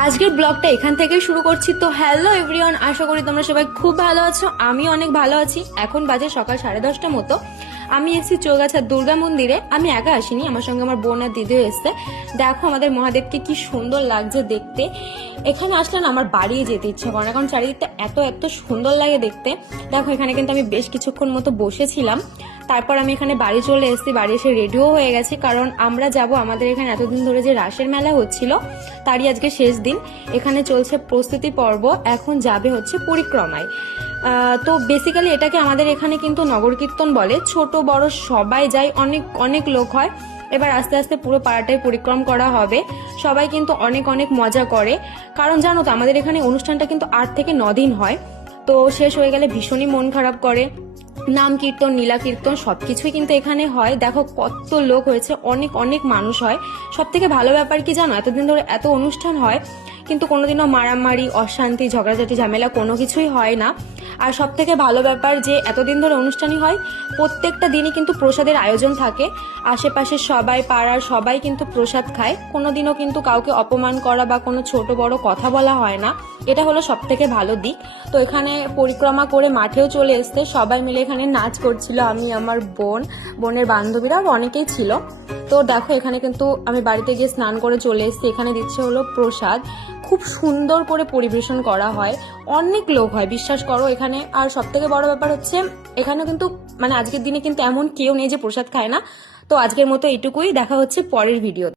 আজকের ব্লগটা এখান থেকে শুরু করছি। তো হ্যালো এভরিওয়ান, আশা করি তোমরা সবাই খুব ভালো আছো। আমি অনেক ভালো আছি। এখন বাজে সকাল 10:30 মতো। আমি এসেছি চৌগাছার দুর্গা মন্দিরে। আমি একা আসিনি, আমার সঙ্গে আমার বোন আর দিদিও এসছে। দেখো আমাদের মহাদেবকে কি সুন্দর লাগছে দেখতে। এখানে আসলে না আমার বাড়িয়ে যেতে ইচ্ছা করে না, কারণ চারিদিকটা এত এত সুন্দর লাগে দেখতে। দেখো এখানে কিন্তু আমি বেশ কিছুক্ষণ মতো বসেছিলাম। তারপর আমি এখানে বাড়ি চলে এসেছি। বাড়ি এসে রেডিও হয়ে গেছি, কারণ আমরা যাব আমাদের এখানে এতদিন ধরে যে রাসের মেলা হচ্ছিল তারই আজকে শেষ দিন। এখানে চলছে প্রস্তুতি পর্ব, এখন যাবে হচ্ছে পরিক্রমায়। তো বেসিক্যালি এটাকে আমাদের এখানে কিন্তু নগর কীর্তন বলে। ছোট বড় সবাই যায়, অনেক অনেক লোক হয়। এবার আস্তে আস্তে পুরো পাড়াটাই পরিক্রম করা হবে। সবাই কিন্তু অনেক অনেক মজা করে, কারণ জানো তো আমাদের এখানে অনুষ্ঠানটা কিন্তু 8 থেকে 9 দিন হয়। তো শেষ হয়ে গেলে ভীষণই মন খারাপ করে। নাম কীর্তন, নীলা কীর্তন সবকিছুই কিন্তু এখানে হয়। দেখো কত লোক হয়েছে, অনেক অনেক মানুষ হয়। সব থেকে ভালো ব্যাপার কি জানো, এতদিন ধরে এত অনুষ্ঠান হয় কিন্তু কোনোদিনও মারামারি, অশান্তি, ঝগড়াঝাটি, ঝামেলা কোনো কিছুই হয় না। আর সব থেকে ভালো ব্যাপার যে এতদিন ধরে অনুষ্ঠানই হয়, প্রত্যেকটা দিনই কিন্তু প্রসাদের আয়োজন থাকে। আশেপাশে সবাই, পাড়ার সবাই কিন্তু প্রসাদ খায়। কোনোদিনও কিন্তু কাউকে অপমান করা বা কোনো ছোট বড় কথা বলা হয় না। এটা হলো সব থেকে ভালো দিক। তো এখানে পরিক্রমা করে মাঠেও চলে এসছে, সবাই মিলে এখানে নাচ করছিল। আমি, আমার বোন, বোনের বান্ধবীরা আর অনেকেই ছিল। তো দেখো এখানে কিন্তু আমি বাড়িতে গিয়ে স্নান করে চলে এসেছি। এখানে দিচ্ছে হলো প্রসাদ, খুব সুন্দর করে পরিবেশন করা হয়। অনেক লোক হয়, বিশ্বাস করো এখানে। আর সব থেকে বড় ব্যাপার হচ্ছে এখানে কিন্তু মানে আজকের দিনে কিন্তু এমন কেউ নেই যে প্রসাদ খায় না। তো আজকের মতো এইটুকুই, দেখা হচ্ছে পরের ভিডিও।